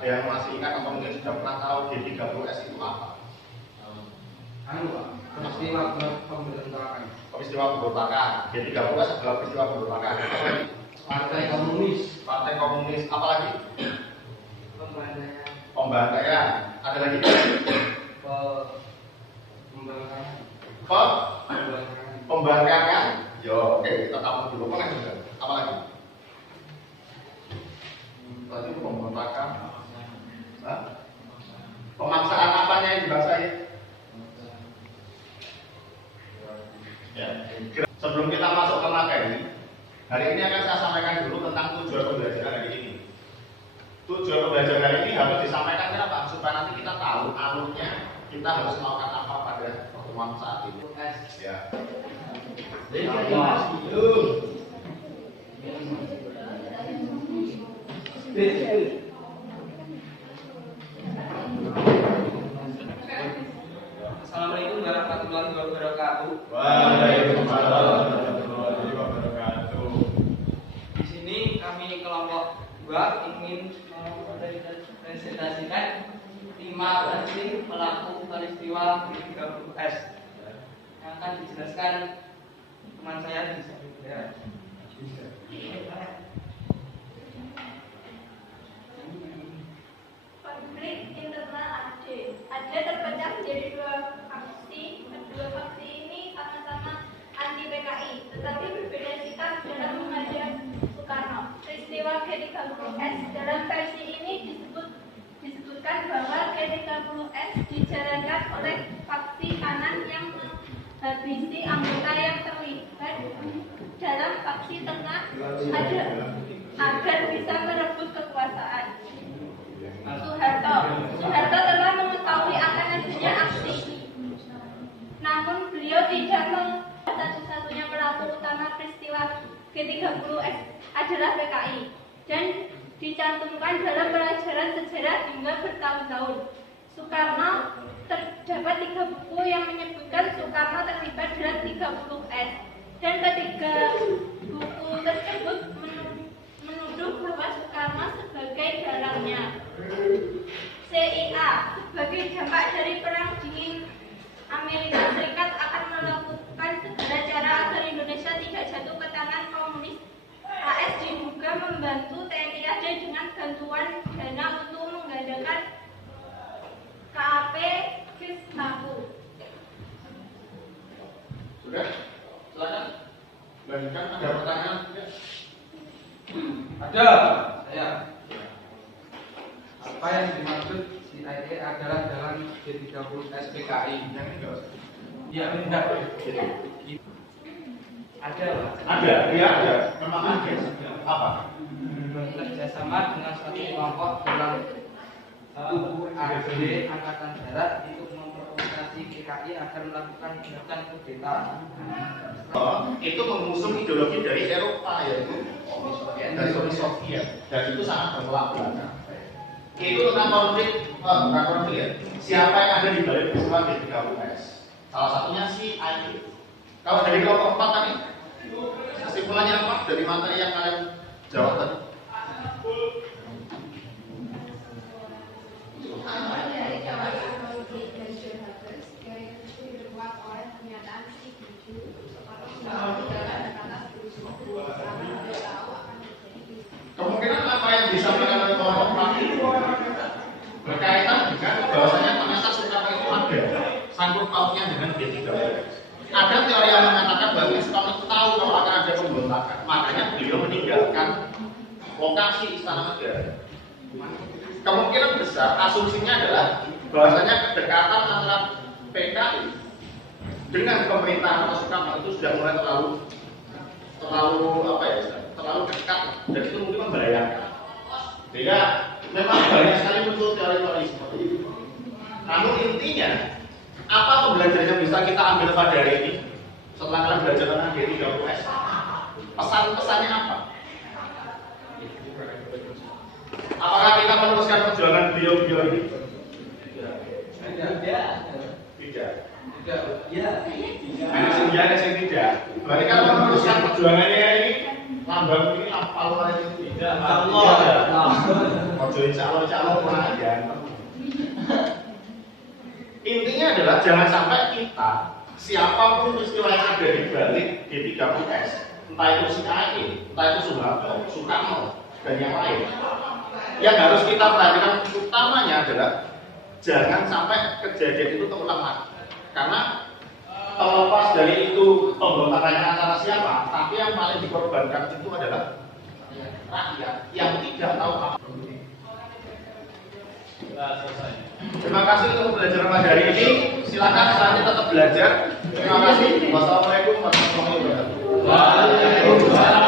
Ada yang masih ingat atau mungkin sudah pernah tahu G30S itu apa? Peristiwa pemberontakan. Peristiwa pemberontakan. G30S adalah peristiwa pemberontakan. Partai Komunis. Partai Komunis. Apalagi? Pembantaian. Pembantaian. Ada lagi? Pembantaian. Yo, oke, kita tahu dulu. Apa lagi? Tadi itu pemberontakan. Pemaksaan apanya yang dibahasai? Ya. Sebelum kita masuk ke materi, hari ini akan saya sampaikan dulu tentang tujuan pembelajaran hari ini. Tujuan pembelajaran hari ini harus disampaikan kenapa? Supaya nanti kita tahu alurnya kita harus melakukan apa pada pertemuan saat ini. Ya. Assalamualaikum warahmatullahi wabarakatuh. Waalaikumsalam warahmatullahi wabarakatuh. Di sini kami kelompok 2 ingin mempresentasikan 5 versi pelaku peristiwa G30S yang akan dijelaskan teman saya di sini. Konflik internal AD terpecah menjadi 2 faksi. Kedua faksi ini sama-sama anti PKI, tetapi berbeda sikap dalam menghadap Soekarno. Peristiwa G30S dalam versi ini disebutkan bahwa G30S dijalankan oleh faksi kanan yang menghabisi anggota yang terlibat dalam faksi tengah agar bisa merebut kekuasaan. Soeharto telah mengetahui akan adanya aksi ini. Namun beliau tidak satu-satunya pelaku utama peristiwa G30S adalah PKI dan dicantumkan dalam pelajaran sejarah hingga bertahun-tahun. Soekarno terdapat 3 buku yang menyebutkan Soekarno terlibat dalam 30S dan ketiga buku tersebut menuduh bahwa Soekarno sebagai dalangnya. CIA sebagai dampak dari perang dingin Amerika Serikat akan melakukan segala cara agar Indonesia tidak jatuh ke tangan komunis. AS diduga membantu TNI AD dengan bantuan dana untuk menggandakan KAP Kismaku. Sudah? Silakan. Lanjutkan, ada pertanyaan tidak? Ada. Saya. Apa yang dimaksud CIA adalah dalam G30S PKI? Yang ini enggak? Ya, enggak. Ada. Ada, iya ada. Memang ada. Apa? Bekerjasama dengan suatu kelompok dalam tubuh AD Angkatan Darat untuk memprovokasi PKI agar melakukan tindakan kudeta. Itu mengusung ideologi dari Eropa, yaitu dari Uni Soviet, dan itu sangat bertolak belakang. Itu tentang konflik, bukan konflik ya. Siapa yang ada di balik peristiwa G30S? Salah satunya si AI. Kalau dari kelompok 4 tadi, kesimpulannya apa dari materi yang kalian jawab tadi? Dari jawaban dan Johannes, gaya itu dibuat oleh pernyataan si Buju Soekarno dalam atas Kemungkinan apa yang disampaikan oleh kelompok 4 itu berkaitan dengan bahwasanya ternyata Soekarno itu ada sangkut pautnya dengan G30S. Ada teori yang mengatakan bahwa Soekarno itu tahu kalau akan ada pemberontakan, makanya beliau meninggalkan lokasi Istana Negara. Kemungkinan besar asumsinya adalah bahwasanya kedekatan antara PKI dengan pemerintahan Soekarno itu sudah mulai terlalu dekat, dan itu mungkin membahayakan. Sehingga memang banyak sekali muncul teori-teori seperti itu. Namun intinya, apa pembelajaran yang bisa kita ambil pada hari ini setelah kalian belajar tentang G30S? Pesan-pesannya apa? Apakah kita meneruskan perjuangan beliau-beliau ini? Tidak. Ya. Ada yang tidak. Berarti kalau meneruskan perjuangannya ini, lambang ini palu itu tidak. Allah. Ojo join calon-calon pelayan. Intinya adalah jangan sampai kita, siapapun peristiwa yang ada di balik G30S, entah itu si AE, entah itu Soeharto, Soekarno, dan yang lain, yang harus kita perhatikan utamanya adalah jangan sampai kejadian itu terulang lagi. Karena terlepas dari itu pemberontakannya antara siapa, tapi yang paling dikorbankan itu adalah rakyat yang tidak tahu apa. Terima kasih untuk pembelajaran pagi hari ini. Silakan selanjutnya tetap belajar. Terima kasih. Wassalamualaikum warahmatullahi wabarakatuh. Waalaikumsalam.